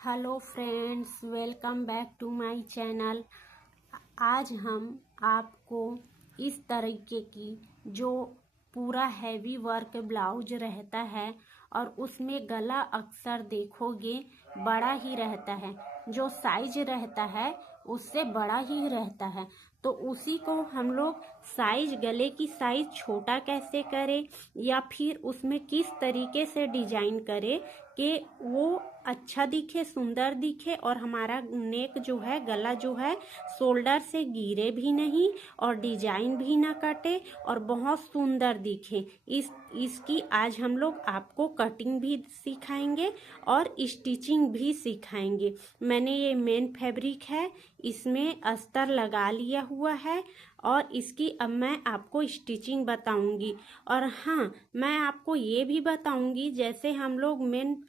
Hello friends, welcome back to my channel. आज हम आपको इस तरीके की जो पूरा हैवी वर्क ब्लाउज रहता है और उसमें गला अक्सर देखोगे बड़ा ही रहता है, जो साइज रहता है उससे बड़ा ही रहता है। तो उसी को हम लोग साइज, गले की साइज छोटा कैसे करें या फिर उसमें किस तरीके से डिजाइन करें कि वो अच्छा दिखे, सुंदर दिखे और हमारा नेक जो है, गला जो है शोल्डर से गिरे भी नहीं और डिजाइन भी ना कटे और बहुत सुंदर दिखे। इसकी आज हम लोग आपको कटिंग भी सिखाएंगे और स्टिचिंग भी सिखाएंगे। मैंने ये मेन फैब्रिक है, इसमें अस्तर लगा लिया हुआ है और इसकी अब मैं आपको स्टिचिंग बताऊंगी। और हाँ, मैं आपको ये भी बताऊंगी जैसे हम लोग मेन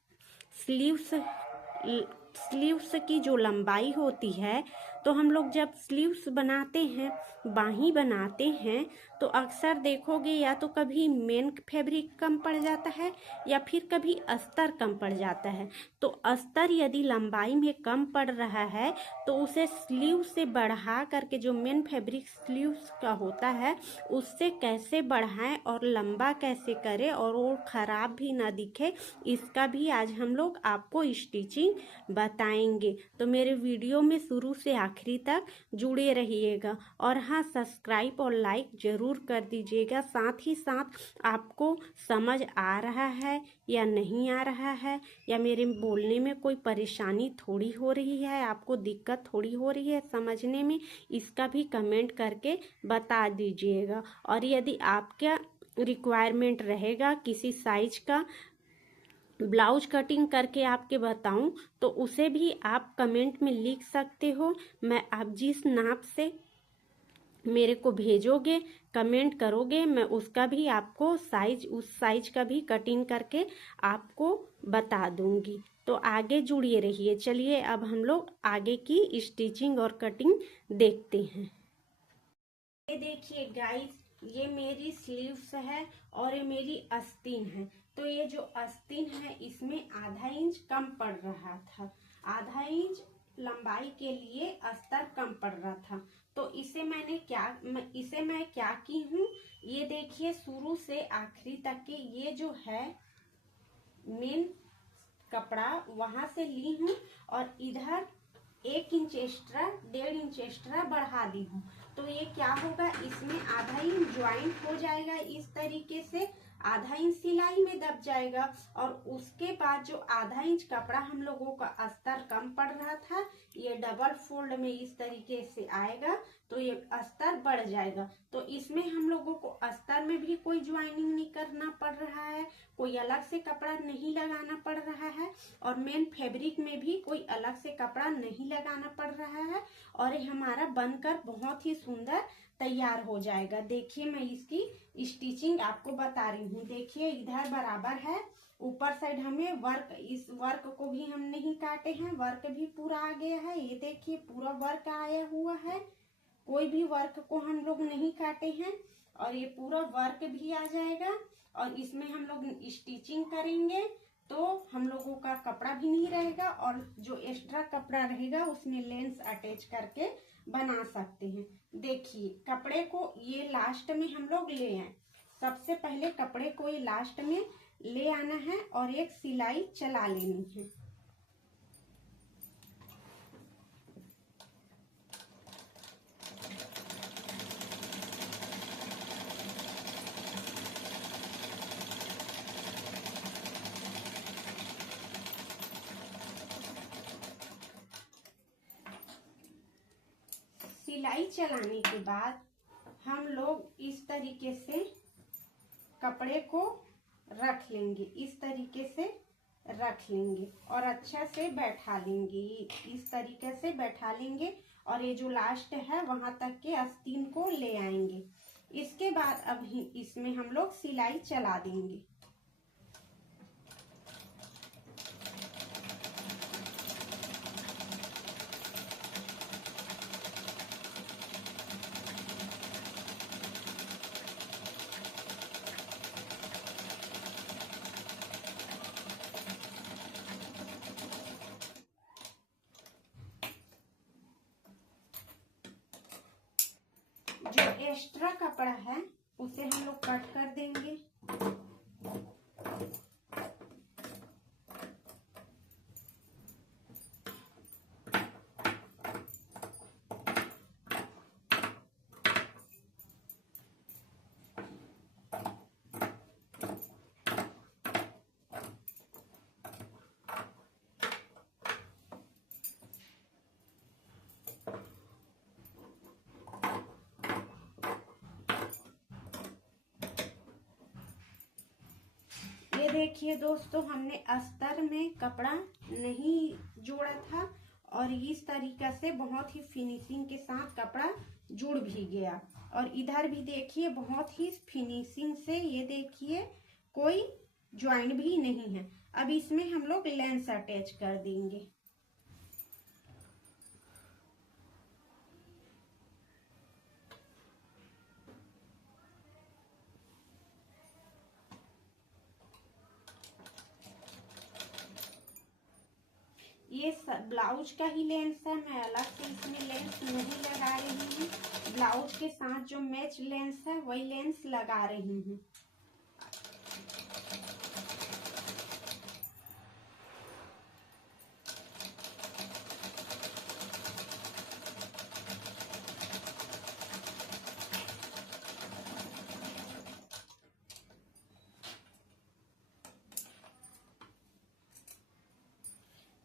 स्लीव्स की जो लंबाई होती है, तो हम लोग जब स्लीव्स बनाते हैं, बाही बनाते हैं, तो अक्सर देखोगे या तो कभी मेन फैब्रिक कम पड़ जाता है या फिर कभी अस्तर कम पड़ जाता है। तो अस्तर यदि लंबाई में कम पड़ रहा है तो उसे स्लीव से बढ़ा करके, जो मेन फैब्रिक स्लीव्स का होता है उससे कैसे बढ़ाएं और लंबा कैसे करें और वो खराब भी ना दिखे, इसका भी आज हम लोग आपको स्टिचिंग बताएंगे। तो मेरे वीडियो में शुरू से आखिरी तक जुड़े रहिएगा और हाँ, सब्सक्राइब और लाइक जरूर कर दीजिएगा। साथ ही साथ आपको समझ आ रहा है या नहीं आ रहा है, या मेरे बोलने में कोई परेशानी थोड़ी हो रही है, आपको दिक्कत थोड़ी हो रही है समझने में, इसका भी कमेंट करके बता दीजिएगा। और यदि आपका रिक्वायरमेंट रहेगा किसी साइज का ब्लाउज कटिंग करके आपके बताऊं, तो उसे भी आप कमेंट में लिख सकते हो। मैं आप जिस नाप से मेरे को भेजोगे, कमेंट करोगे, मैं उसका भी आपको साइज, उस साइज का भी कटिंग करके आपको बता दूंगी। तो आगे जुड़िए रहिए। चलिए अब हम लोग आगे की स्टिचिंग और कटिंग देखते हैं। ये देखिए गाइस, ये मेरी स्लीव्स है और ये मेरी आस्तीन है। तो ये जो आस्तीन है इसमें आधा इंच कम पड़ रहा था, आधा इंच लंबाई के लिए अस्तर कम पड़ रहा था। तो इसे मैं क्या की हूँ, ये देखिए शुरू से आखिरी तक के ये जो है मेन कपड़ा वहां से ली हूँ और इधर 1 इंच एक्स्ट्रा, 1.5 इंच एक्स्ट्रा बढ़ा दी हूँ। तो ये क्या होगा, इसमें आधा इंच ज्वाइंट हो जाएगा, इस तरीके से आधा इंच सिलाई में दब जाएगा। और उसके बाद जो आधा इंच कपड़ा हम लोगों का अस्तर कम पड़ रहा था, ये डबल फोल्ड में इस तरीके से आएगा तो ये अस्तर बढ़ जाएगा। तो इसमें हम लोगों को अस्तर में भी कोई ज्वाइनिंग नहीं करना पड़ रहा है, कोई अलग से कपड़ा नहीं लगाना पड़ रहा है और मेन फैब्रिक में भी कोई अलग से कपड़ा नहीं लगाना पड़ रहा है और ये हमारा बनकर बहुत ही सुंदर तैयार हो जाएगा। देखिए मैं इसकी स्टिचिंग आपको बता रही हूँ। देखिए इधर बराबर है, ऊपर साइड हमें वर्क, इस वर्क को भी हम नहीं काटे हैं, वर्क भी पूरा आ गया है। ये देखिए पूरा वर्क आया हुआ है, कोई भी वर्क को हम लोग नहीं काटे हैं और ये पूरा वर्क भी आ जाएगा। और इसमें हम लोग स्टिचिंग करेंगे तो हम लोगों का कपड़ा भी नहीं रहेगा और जो एक्स्ट्रा कपड़ा रहेगा उसमें लेंस अटैच करके बना सकते हैं। देखिए कपड़े को ये लास्ट में हम लोग ले आए, सबसे पहले कपड़े को ये लास्ट में ले आना है और एक सिलाई चला लेनी है। सिलाई चलाने के बाद हम लोग इस तरीके से कपड़े को रख लेंगे, इस तरीके से रख लेंगे और अच्छा से बैठा लेंगे, इस तरीके से बैठा लेंगे और ये जो लास्ट है वहां तक के आस्तीन को ले आएंगे। इसके बाद अब इसमें हम लोग सिलाई चला देंगे। एक्स्ट्रा कपड़ा है उसे हम लोग कट कर देंगे। ये देखिए दोस्तों, हमने अस्तर में कपड़ा नहीं जोड़ा था और इस तरीका से बहुत ही फिनिशिंग के साथ कपड़ा जुड़ भी गया। और इधर भी देखिए बहुत ही फिनिशिंग से, ये देखिए कोई ज्वाइन भी नहीं है। अब इसमें हम लोग लेंस अटैच कर देंगे। ये ब्लाउज का ही लेंस है, मैं अलग से इसमें लेंस नहीं लगा रही हूँ। ब्लाउज के साथ जो मैच लेंस है वही लेंस लगा रही हूँ।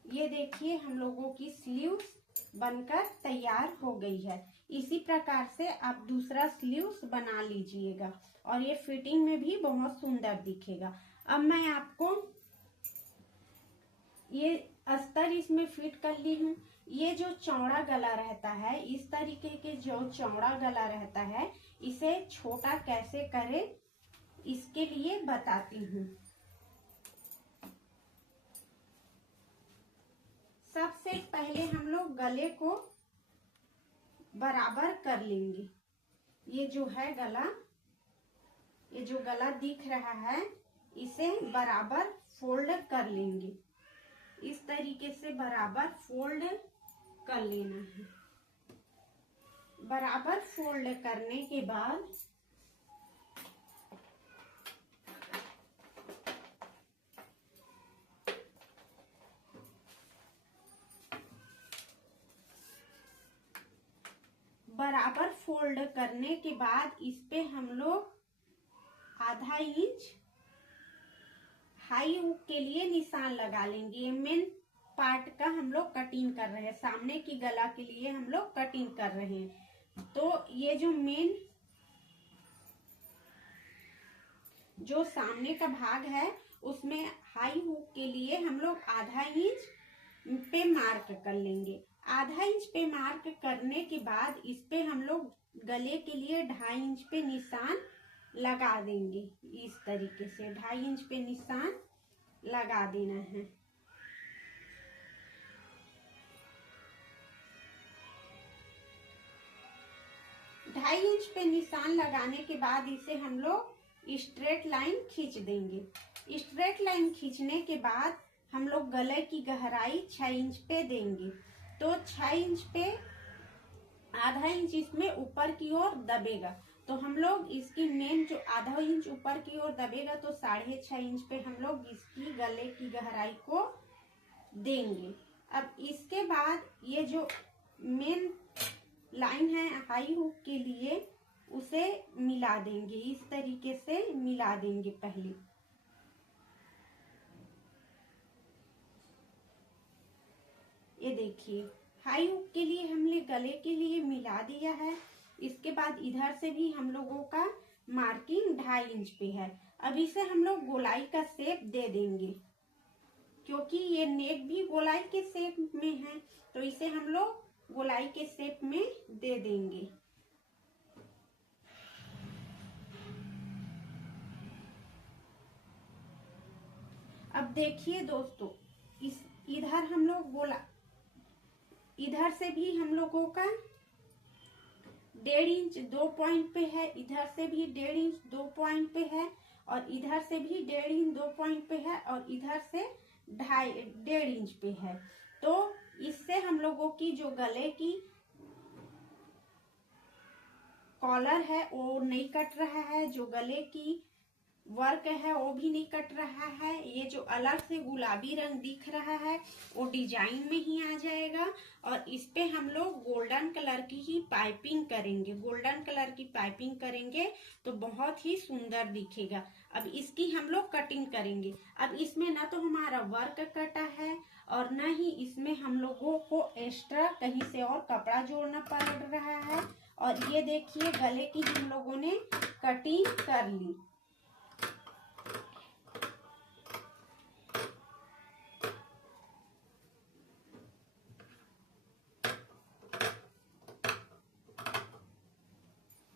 ये देखिए हम लोगों की स्लीव्स बनकर तैयार हो गई है। इसी प्रकार से आप दूसरा स्लीव्स बना लीजिएगा और ये फिटिंग में भी बहुत सुंदर दिखेगा। अब मैं आपको ये अस्तर इसमें फिट कर ली हूँ। ये जो चौड़ा गला रहता है, इस तरीके के जो चौड़ा गला रहता है, इसे छोटा कैसे करें इसके लिए बताती हूँ। सबसे पहले हम लोग गले को बराबर कर लेंगे। ये जो है गला, ये जो गला दिख रहा है, इसे बराबर फोल्ड कर लेंगे। इस तरीके से बराबर फोल्ड कर लेना है। बराबर फोल्ड करने के बाद इस पे हम लोग आधा इंच हाई हुक के लिए निशान लगा लेंगे। ये मेन पार्ट का हम लोग कटिंग कर रहे हैं, सामने की गला के लिए हम लोग कटिंग कर रहे हैं। तो ये जो मेन जो सामने का भाग है उसमें हाई हुक के लिए हम लोग आधा इंच पे मार्क कर लेंगे। आधा इंच पे मार्क करने के बाद इस पे हम लोग गले के लिए 2.5 इंच पे निशान लगा देंगे। इस तरीके से 2.5 इंच पे निशान लगा देना है। ढाई इंच पे निशान लगाने के बाद इसे हम लोग स्ट्रेट लाइन खींच देंगे। स्ट्रेट लाइन खींचने के बाद हम लोग गले की गहराई 6 इंच पे देंगे। तो 6 इंच पे आधा इंच इसमें ऊपर की ओर दबेगा, तो हम लोग इसकी मेन जो आधा इंच ऊपर की ओर दबेगा तो 6.5 इंच पे हम लोग इसकी गले की गहराई को देंगे। अब इसके बाद ये जो मेन लाइन है हाई हुक के लिए उसे मिला देंगे। इस तरीके से मिला देंगे। पहले ये देखिए हाई हुक के लिए हमने गले के लिए मिला दिया है। इसके बाद इधर से भी हम लोगों का मार्किंग 2.5 इंच पे है। अब इसे हम लोग गोलाई का शेप दे देंगे, क्योंकि ये नेक भी गोलाई के शेप में है, तो इसे हम लोग गोलाई के शेप में दे देंगे। अब देखिए दोस्तों, इस इधर हम लोग गोला, इधर से भी हम लोगों का 1.5 इंच 2 पॉइंट पे है, इधर से भी 1.5 इंच 2 पॉइंट पे है, और इधर से भी 1.5 इंच 2 पॉइंट पे है, और इधर से 1.5 इंच पे है। तो इससे हम लोगों की जो गले की कॉलर है वो नहीं कट रहा है, जो गले की वर्क है वो भी नहीं कट रहा है। ये जो अलग से गुलाबी रंग दिख रहा है वो डिजाइन में ही आ जाएगा। और इस पे हम लोग गोल्डन कलर की ही पाइपिंग करेंगे, गोल्डन कलर की पाइपिंग करेंगे तो बहुत ही सुंदर दिखेगा। अब इसकी हम लोग कटिंग करेंगे। अब इसमें ना तो हमारा वर्क कटा है और न ही इसमें हम लोगों को एक्स्ट्रा कहीं से और कपड़ा जोड़ना पड़ रहा है। और ये देखिए गले की हम लोगों ने कटिंग कर ली।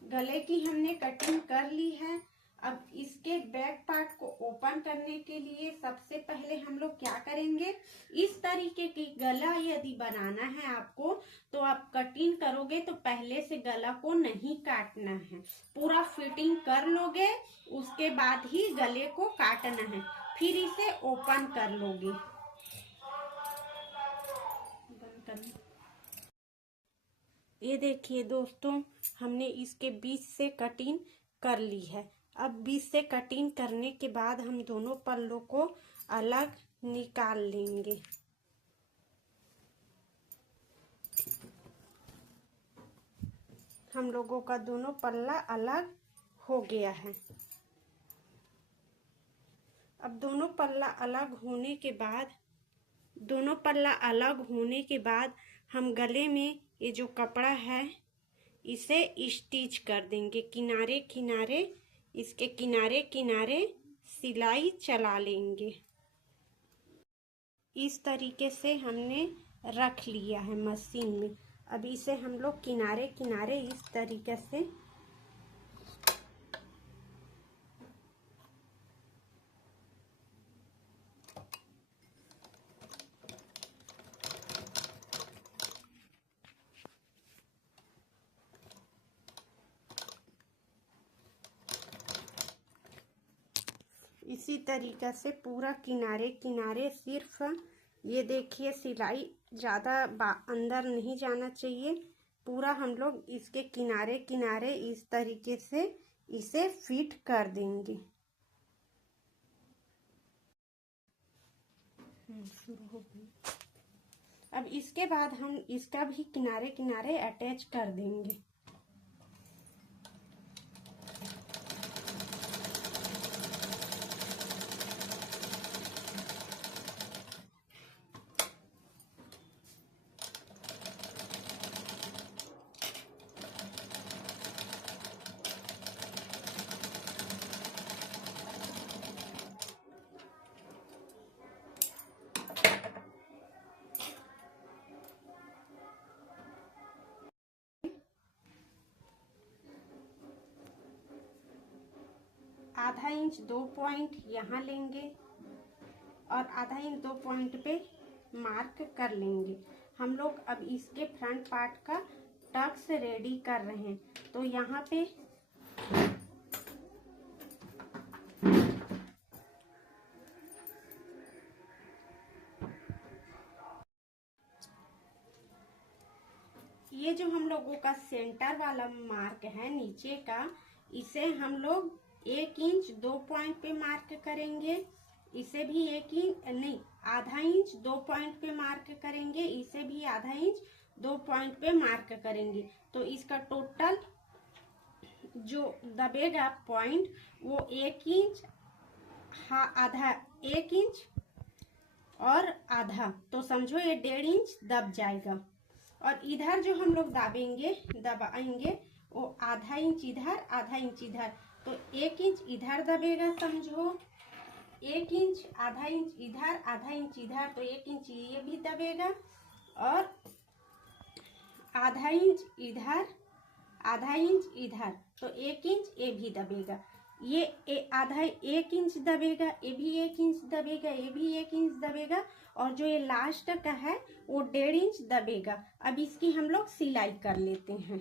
गले की हमने कटिंग कर ली है। अब इसके बैक पार्ट को ओपन करने के लिए सबसे पहले हम लोग क्या करेंगे, इस तरीके की गला यदि बनाना है आपको तो आप कटिंग करोगे तो पहले से गला को नहीं काटना है, पूरा फिटिंग कर लोगे उसके बाद ही गले को काटना है, फिर इसे ओपन कर लोगे। ये देखिए दोस्तों, हमने इसके बीच से कटिंग कर ली है। अब बीच से कटिंग करने के बाद हम दोनों पल्लों को अलग निकाल लेंगे। हम लोगों का दोनों पल्ला अलग हो गया है। अब दोनों पल्ला अलग होने के बाद हम गले में ये जो कपड़ा है इसे स्टिच कर देंगे, किनारे किनारे, इसके किनारे किनारे सिलाई चला लेंगे। इस तरीके से हमने रख लिया है मशीन में। अब इसे हम लोग किनारे किनारे इस तरीके से इसी तरीके से पूरा किनारे किनारे, सिर्फ ये देखिए सिलाई ज़्यादा अंदर नहीं जाना चाहिए, पूरा हम लोग इसके किनारे किनारे इस तरीके से इसे फिट कर देंगे। शुरू हो गई। अब इसके बाद हम इसका भी किनारे किनारे अटैच कर देंगे। आधा इंच 2 पॉइंट यहाँ लेंगे और आधा इंच 2 पॉइंट पे मार्क कर लेंगे। हम लोग अब इसके फ्रंट पार्ट का टक्स रेडी कर रहे हैं। तो यहाँ पे ये जो हम लोगों का सेंटर वाला मार्क है नीचे का, इसे हम लोग 1 इंच 2 पॉइंट पे मार्क करेंगे। इसे भी 1 इंच नहीं, आधा इंच 2 पॉइंट पे मार्क करेंगे। इसे भी आधा इंच 2 पॉइंट पे मार्क करेंगे। तो इसका टोटल जो दबेगा पॉइंट वो 1 इंच, आधा 1 इंच और आधा, तो समझो ये 1.5 इंच दब जाएगा। और इधर जो हम लोग दबाएंगे वो आधा इंच इधर, आधा इंच इधर, तो 1 इंच इधर दबेगा, समझो 1 इंच, आधा इंच इधर, आधा इंच इधर, तो 1 इंच ये भी दबेगा और आधा इंच इधर, आधा इंच इधर, तो 1 इंच ये भी दबेगा। ये आधा 1 इंच दबेगा, ये भी 1 इंच दबेगा, ये भी 1 इंच दबेगा और जो ये लास्ट का है वो 1.5 इंच दबेगा। अब इसकी हम लोग सिलाई कर लेते हैं।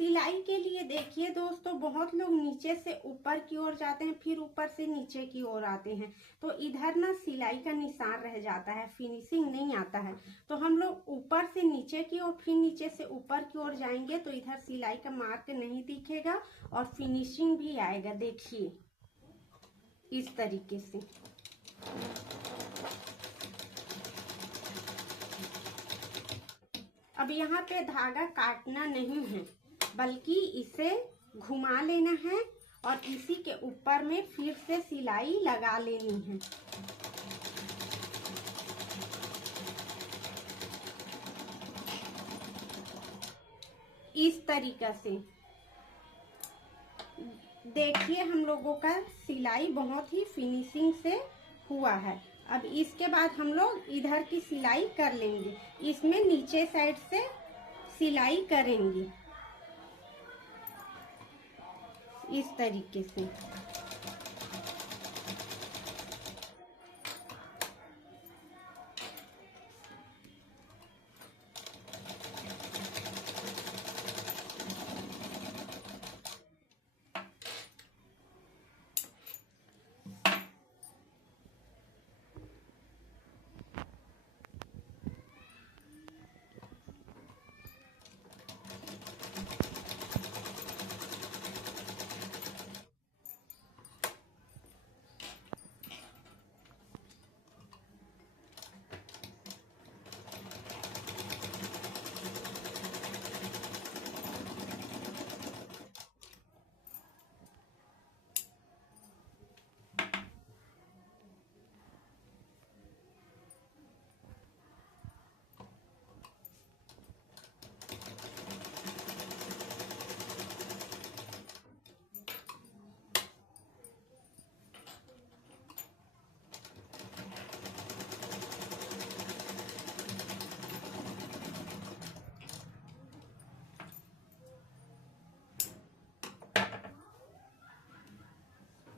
सिलाई के लिए देखिए दोस्तों, बहुत लोग नीचे से ऊपर की ओर जाते हैं, फिर ऊपर से नीचे की ओर आते हैं, तो इधर ना सिलाई का निशान रह जाता है, फिनिशिंग नहीं आता है। तो हम लोग ऊपर से नीचे की ओर फिर नीचे से ऊपर की ओर जाएंगे तो इधर सिलाई का मार्क नहीं दिखेगा और फिनिशिंग भी आएगा। देखिए इस तरीके से। अब यहाँ पे धागा काटना नहीं है, बल्कि इसे घुमा लेना है और इसी के ऊपर में फिर से सिलाई लगा लेनी है। इस तरीका से देखिए हम लोगों का सिलाई बहुत ही फिनिशिंग से हुआ है। अब इसके बाद हम लोग इधर की सिलाई कर लेंगे, इसमें नीचे साइड से सिलाई करेंगे इस तरीके से।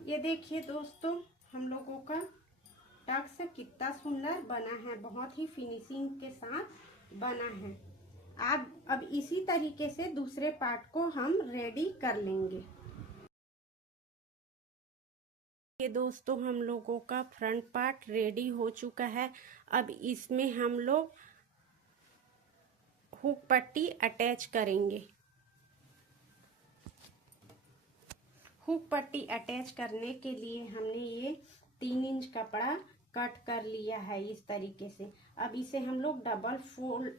ये देखिए दोस्तों, हम लोगों का टक्स कितना सुंदर बना है, बहुत ही फिनिशिंग के साथ बना है। अब इसी तरीके से दूसरे पार्ट को हम रेडी कर लेंगे। ये दोस्तों हम लोगों का फ्रंट पार्ट रेडी हो चुका है। अब इसमें हम लोग हुक पट्टी अटैच करेंगे। हुक पट्टी अटैच करने के लिए हमने ये 3 इंच कपड़ा कट कर लिया है इस तरीके से। अब इसे हम लोग डबल फोल्ड,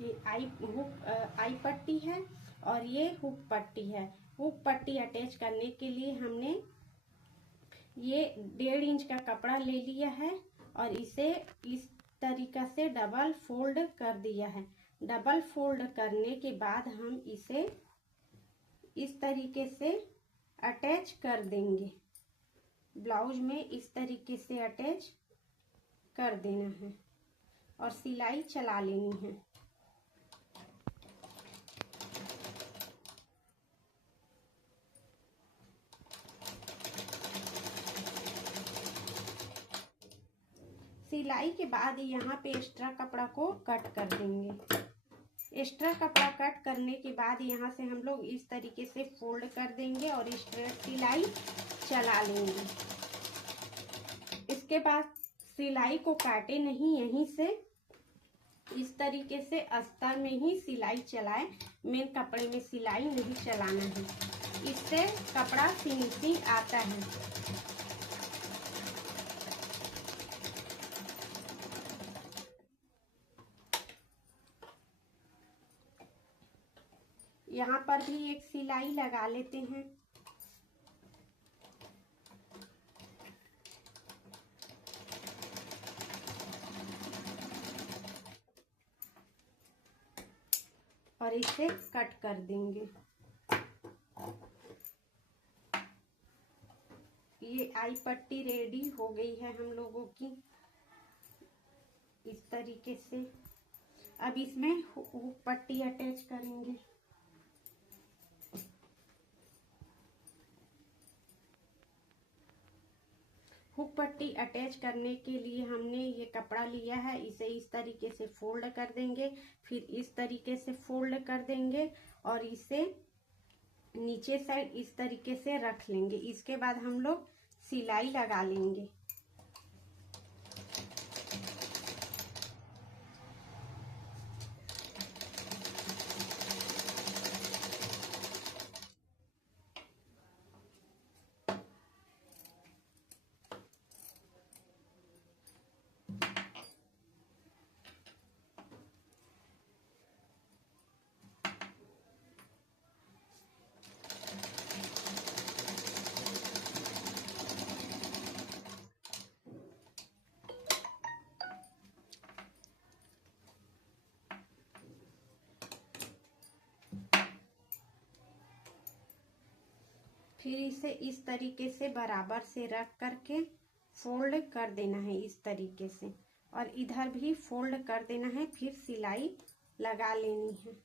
ये आई पट्टी है और ये हुक पट्टी है। हुक पट्टी अटैच करने के लिए हमने ये 1.5 इंच का कपड़ा ले लिया है और इसे इस तरीका से डबल फोल्ड कर दिया है। डबल फोल्ड करने के बाद हम इसे इस तरीके से अटैच कर देंगे। ब्लाउज में इस तरीके से अटैच कर देना है और सिलाई चला लेनी है। सिलाई के बाद यहाँ पे एक्स्ट्रा कपड़ा को कट कर देंगे। एक्स्ट्रा कपड़ा कट करने के बाद यहाँ से हम लोग इस तरीके से फोल्ड कर देंगे और स्ट्रेट सिलाई चला लेंगे। इसके बाद सिलाई को काटे नहीं, यहीं से इस तरीके से अस्तर में ही सिलाई चलाए, मेन कपड़े में सिलाई नहीं चलाना है, इससे कपड़ा फिनिशिंग आता है। यहाँ पर भी एक सिलाई लगा लेते हैं। और इसे कट कर देंगे। ये आई पट्टी रेडी हो गई है हम लोगों की इस तरीके से। अब इसमें हुक पट्टी अटैच करेंगे। हुक पट्टी अटैच करने के लिए हमने ये कपड़ा लिया है, इसे इस तरीके से फोल्ड कर देंगे, फिर इस तरीके से फोल्ड कर देंगे और इसे नीचे साइड इस तरीके से रख लेंगे। इसके बाद हम लोग सिलाई लगा लेंगे। फिर इसे इस तरीके से बराबर से रख करके फोल्ड कर देना है इस तरीके से, और इधर भी फोल्ड कर देना है। फिर सिलाई लगा लेनी है।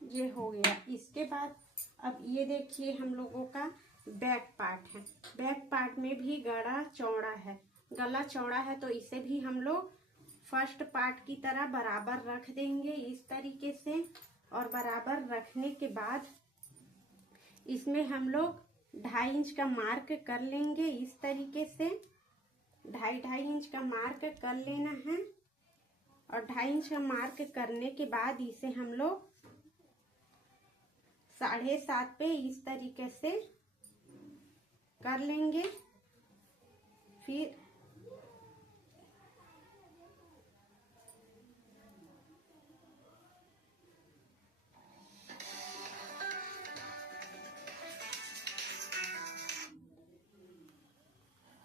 ये हो गया। इसके बाद अब ये देखिए हम लोगों का बैक पार्ट है। बैक पार्ट में भी गला चौड़ा है, गला चौड़ा है, तो इसे भी हम लोग फर्स्ट पार्ट की तरह बराबर रख देंगे इस तरीके से। और बराबर रखने के बाद इसमें हम लोग 2.5 इंच का मार्क कर लेंगे इस तरीके से। 2.5 इंच का मार्क कर लेना है। और 2.5 इंच का मार्क करने के बाद इसे हम लोग 7.5 पे इस तरीके से कर लेंगे। फिर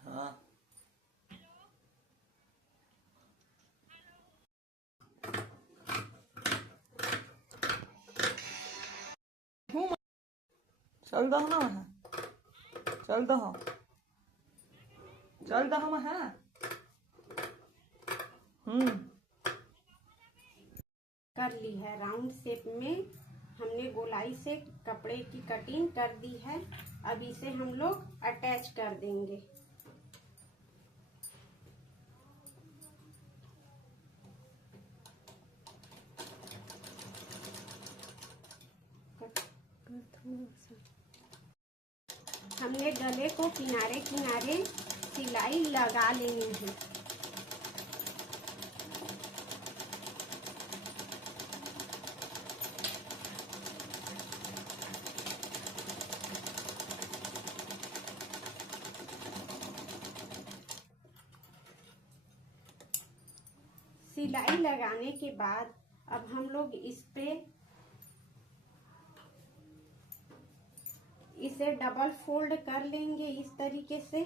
हाँ चल दो ना है, चल दो है। कर ली है राउंड शेप में। हमने गोलाई से कपड़े की कटिंग कर दी है। अब इसे हम लोग अटैच कर देंगे। हमने गले को किनारे किनारे सिलाई लगा लेनी है। सिलाई लगाने के बाद अब हम लोग इसे डबल फोल्ड कर लेंगे इस तरीके से।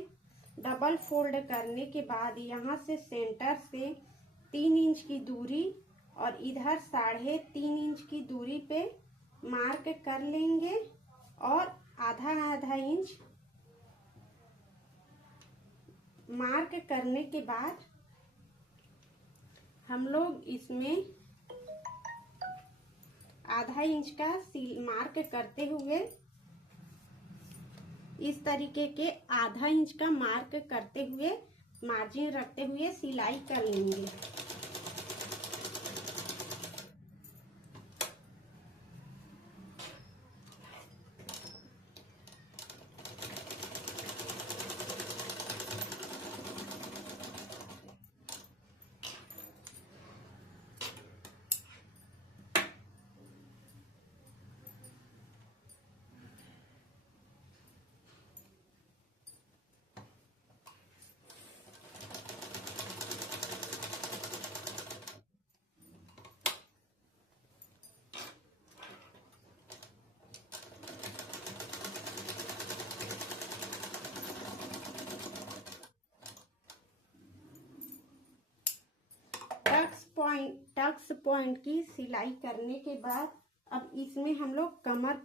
डबल फोल्ड करने के बाद यहाँ से सेंटर से 3 इंच की दूरी और इधर 3.5 इंच की दूरी पे मार्क कर लेंगे। और आधा इंच मार्क करने के बाद हम लोग इसमें आधा इंच का मार्क करते हुए इस तरीके के आधा इंच का मार्क करते हुए मार्जिन रखते हुए सिलाई कर लेंगे। टक्स पॉइंट की सिलाई करने के बाद अब इसमें हम लोग कमर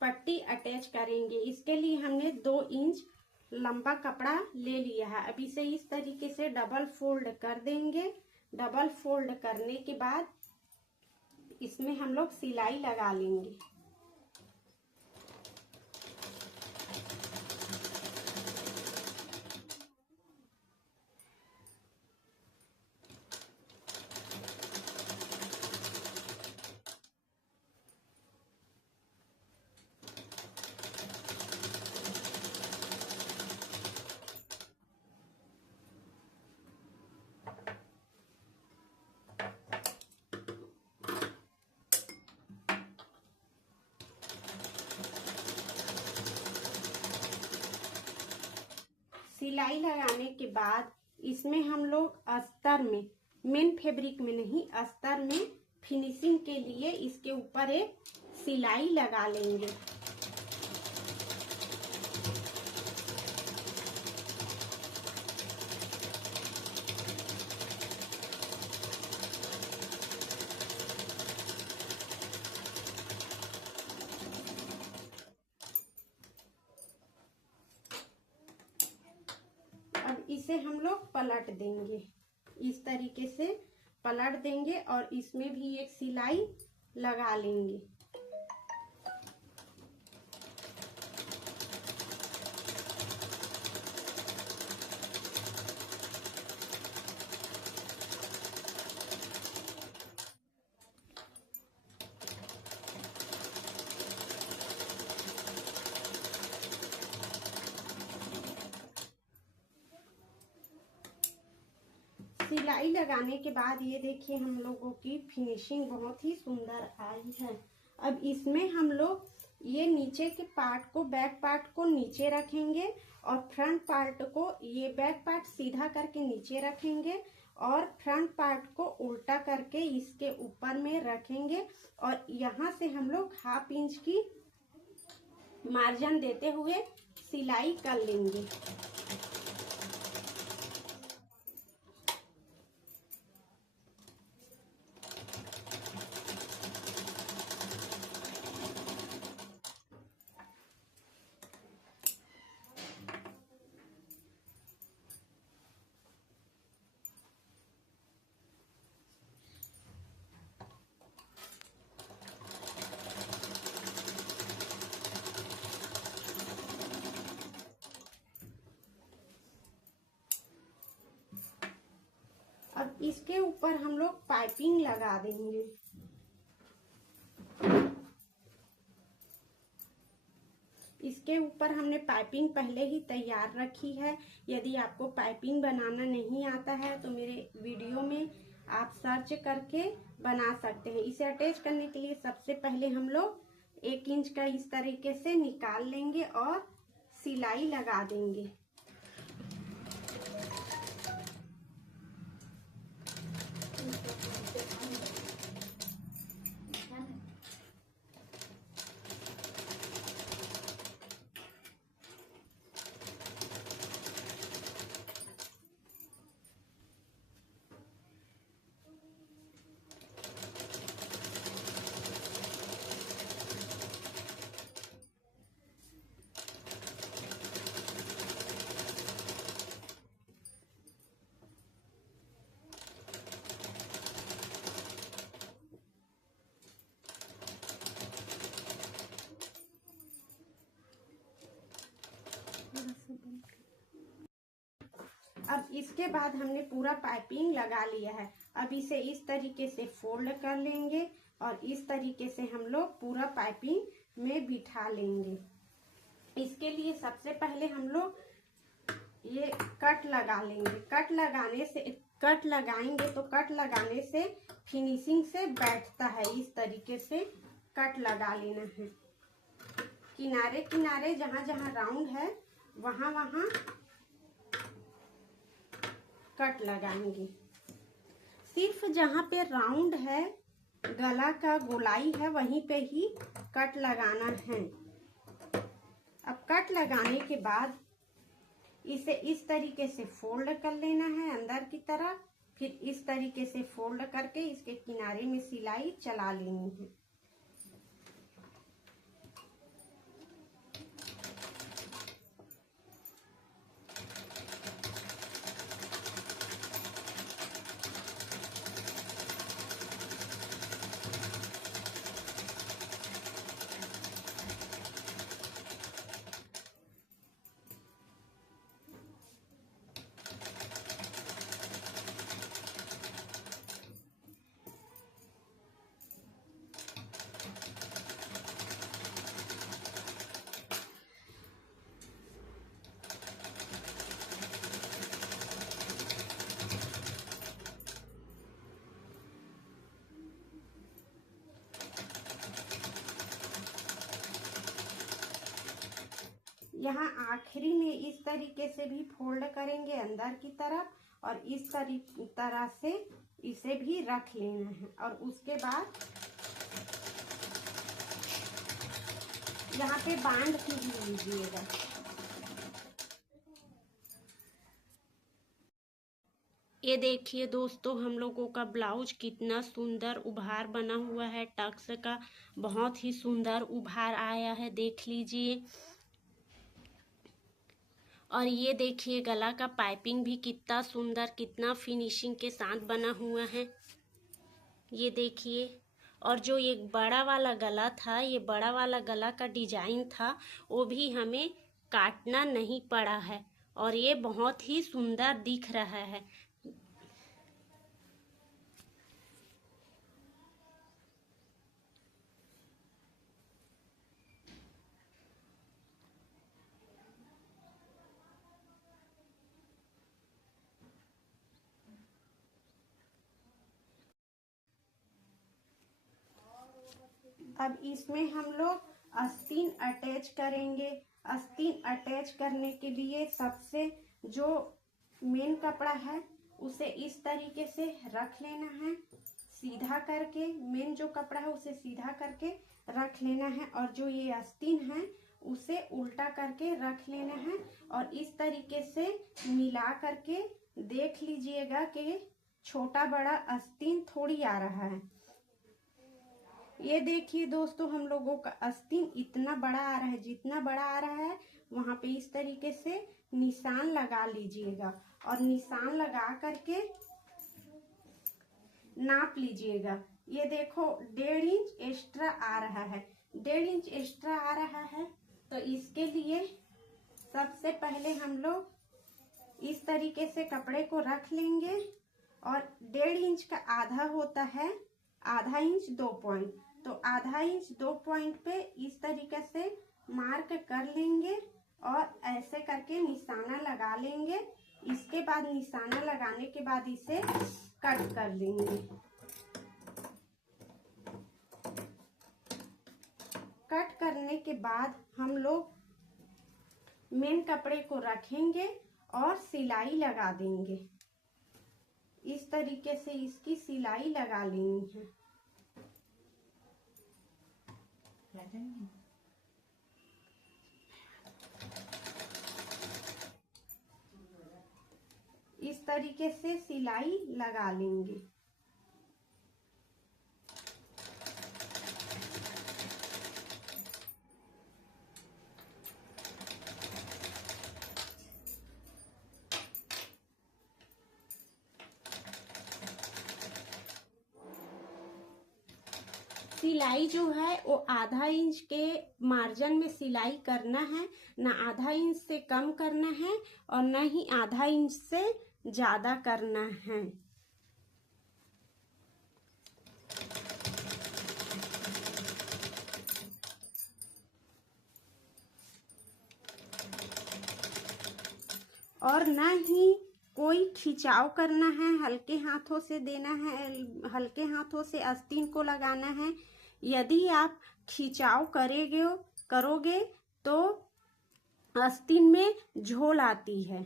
पट्टी अटैच करेंगे। इसके लिए हमने 2 इंच लंबा कपड़ा ले लिया है। अब इसे इस तरीके से डबल फोल्ड कर देंगे। डबल फोल्ड करने के बाद इसमें हम लोग सिलाई लगा लेंगे। सिलाई लगाने के बाद इसमें हम लोग अस्तर में, मेन फैब्रिक में नहीं, अस्तर में फिनिशिंग के लिए इसके ऊपर एक सिलाई लगा लेंगे। अब इसे हम लोग पलट देंगे, इस तरीके से पलट देंगे और इसमें भी एक सिलाई लगा लेंगे। सिलाई लगाने के बाद ये देखिए हम लोगों की फिनिशिंग बहुत ही सुंदर आई है। अब इसमें हम लोग ये नीचे के पार्ट को, बैक पार्ट को नीचे रखेंगे और फ्रंट पार्ट को, ये बैक पार्ट सीधा करके नीचे रखेंगे और फ्रंट पार्ट को उल्टा करके इसके ऊपर में रखेंगे और यहाँ से हम लोग 1/2 इंच की मार्जिन देते हुए सिलाई कर लेंगे। अब इसके ऊपर हम लोग पाइपिंग लगा देंगे। इसके ऊपर हमने पाइपिंग पहले ही तैयार रखी है। यदि आपको पाइपिंग बनाना नहीं आता है तो मेरे वीडियो में आप सर्च करके बना सकते हैं। इसे अटैच करने के लिए सबसे पहले हम लोग 1 इंच का इस तरीके से निकाल लेंगे और सिलाई लगा देंगे। अब इसके बाद हमने पूरा पाइपिंग लगा लिया है। अब इसे इस तरीके से फोल्ड कर लेंगे और इस तरीके से हम लोग पूरा पाइपिंग में बिठा लेंगे। इसके लिए सबसे पहले हम लोग ये कट लगा लेंगे। कट लगाएंगे तो कट लगाने से फिनिशिंग से बैठता है। इस तरीके से कट लगा लेना है। किनारे किनारे जहां जहां राउंड है वहां वहां कट लगाएंगे। सिर्फ जहां पे राउंड है, गला का गोलाई है, वहीं पे ही कट लगाना है। अब कट लगाने के बाद इसे इस तरीके से फोल्ड कर लेना है अंदर की तरफ। फिर इस तरीके से फोल्ड करके इसके किनारे में सिलाई चला लेनी है। यहाँ आखिरी में इस तरीके से भी फोल्ड करेंगे अंदर की तरफ और इस तरह से इसे भी रख लेना है। और उसके बाद यहाँ पे बांध के भी लीजिएगा। ये देखिए दोस्तों, हम लोगों का ब्लाउज कितना सुंदर उभार बना हुआ है। टक्स का बहुत ही सुंदर उभार आया है, देख लीजिए। और ये देखिए गला का पाइपिंग भी कितना सुंदर, कितना फिनिशिंग के साथ बना हुआ है, ये देखिए। और जो ये बड़ा वाला गला था, ये बड़ा वाला गला का डिजाइन था, वो भी हमें काटना नहीं पड़ा है और ये बहुत ही सुंदर दिख रहा है। अब इसमें हम लोग आस्तीन अटैच करेंगे। आस्तीन अटैच करने के लिए सबसे जो मेन कपड़ा है उसे इस तरीके से रख लेना है, सीधा करके। मेन जो कपड़ा है उसे सीधा करके रख लेना है और जो ये आस्तीन है उसे उल्टा करके रख लेना है। और इस तरीके से मिला करके देख लीजिएगा कि छोटा बड़ा आस्तीन थोड़ी आ रहा है। ये देखिए दोस्तों, हम लोगों का आस्तीन इतना बड़ा आ रहा है। जितना बड़ा आ रहा है वहां पे इस तरीके से निशान लगा लीजिएगा और निशान लगा करके नाप लीजिएगा। ये देखो 1.5 इंच एक्स्ट्रा आ रहा है, 1.5 इंच एक्स्ट्रा आ रहा है। तो इसके लिए सबसे पहले हम लोग इस तरीके से कपड़े को रख लेंगे और 1.5 इंच का आधा होता है आधा इंच 2 पॉइंट, तो आधा इंच 2 पॉइंट पे इस तरीके से मार्क कर लेंगे और ऐसे करके निशाना लगा लेंगे। इसके बाद निशाना लगाने के बाद इसे कट कर लेंगे। कट करने के बाद हम लोग मेन कपड़े को रखेंगे और सिलाई लगा देंगे। इस तरीके से इसकी सिलाई लगा लेनी है। इस तरीके से सिलाई लगा लेंगे। सिलाई जो है वो आधा इंच के मार्जिन में सिलाई करना है, ना आधा इंच से कम करना है और ना ही आधा इंच से ज्यादा करना है। और ना ही कोई खिंचाव करना है, हल्के हाथों से देना है, हल्के हाथों से आस्तीन को लगाना है। यदि आप खिंचाव करोगे तो आस्तीन में झोल आती है।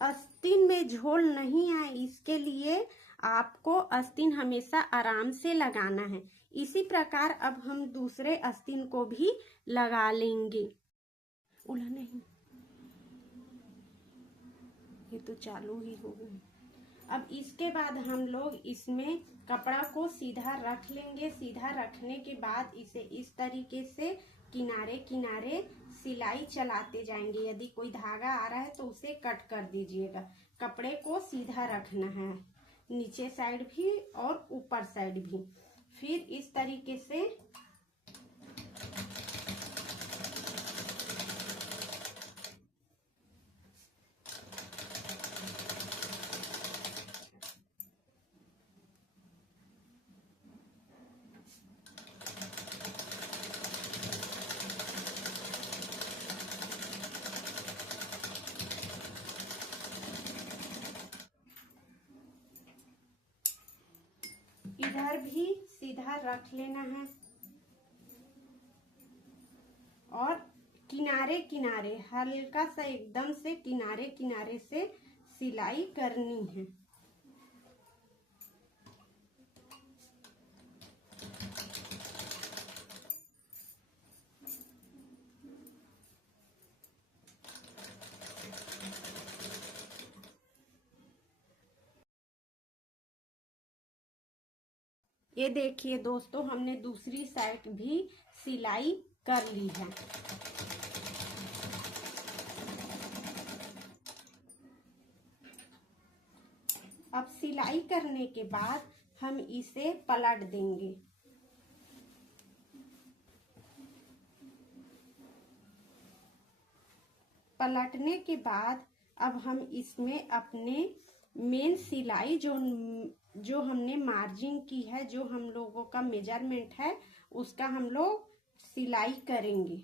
आस्तीन में झोल नहीं आए इसके लिए आपको आस्तीन हमेशा आराम से लगाना है। इसी प्रकार अब हम दूसरे आस्तीन को भी लगा लेंगे। उल्हा नहीं, ये तो चालू ही हो गई। अब इसके बाद हम लोग इसमें कपड़ा को सीधा रख लेंगे। सीधा रखने के बाद इसे इस तरीके से किनारे किनारे सिलाई चलाते जाएंगे। यदि कोई धागा आ रहा है तो उसे कट कर दीजिएगा। कपड़े को सीधा रखना है, नीचे साइड भी और ऊपर साइड भी। फिर इस तरीके से इधर भी सीधा रख लेना है और किनारे किनारे हल्का सा एकदम से किनारे किनारे से सिलाई करनी है। ये देखिए दोस्तों, हमने दूसरी साइड भी सिलाई कर ली है। अब सिलाई करने के बाद हम इसे पलट देंगे। पलटने के बाद अब हम इसमें अपने मेन सिलाई जो हमने मार्जिन की है, जो हम लोगों का मेजरमेंट है, उसका हम लोग सिलाई करेंगे।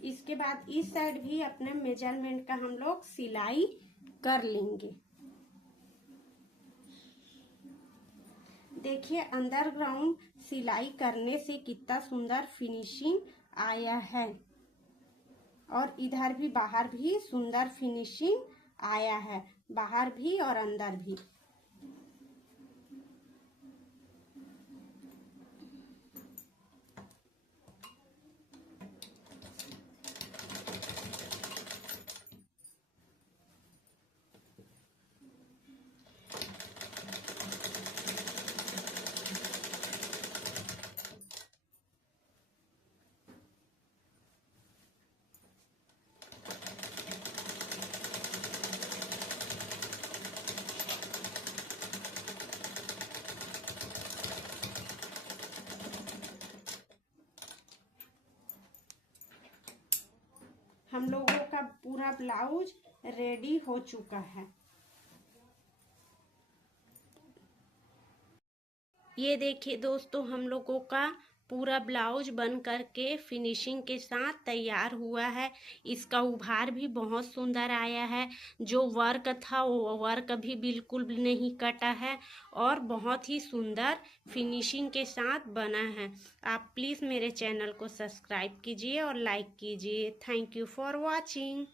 इसके बाद इस साइड भी अपने मेजरमेंट का हम लोग सिलाई कर लेंगे। देखिए अंडरग्राउंड सिलाई करने से कितना सुंदर फिनिशिंग आया है और इधर भी बाहर भी सुंदर फिनिशिंग आया है, बाहर भी और अंदर भी। हम लोगों का पूरा ब्लाउज रेडी हो चुका है। ये देखिए दोस्तों, हम लोगों का पूरा ब्लाउज बन करके फिनिशिंग के साथ तैयार हुआ है। इसका उभार भी बहुत सुंदर आया है। जो वर्क था वो वर्क भी बिल्कुल नहीं कटा है और बहुत ही सुंदर फिनिशिंग के साथ बना है। आप प्लीज़ मेरे चैनल को सब्सक्राइब कीजिए और लाइक कीजिए। Thank you for watching.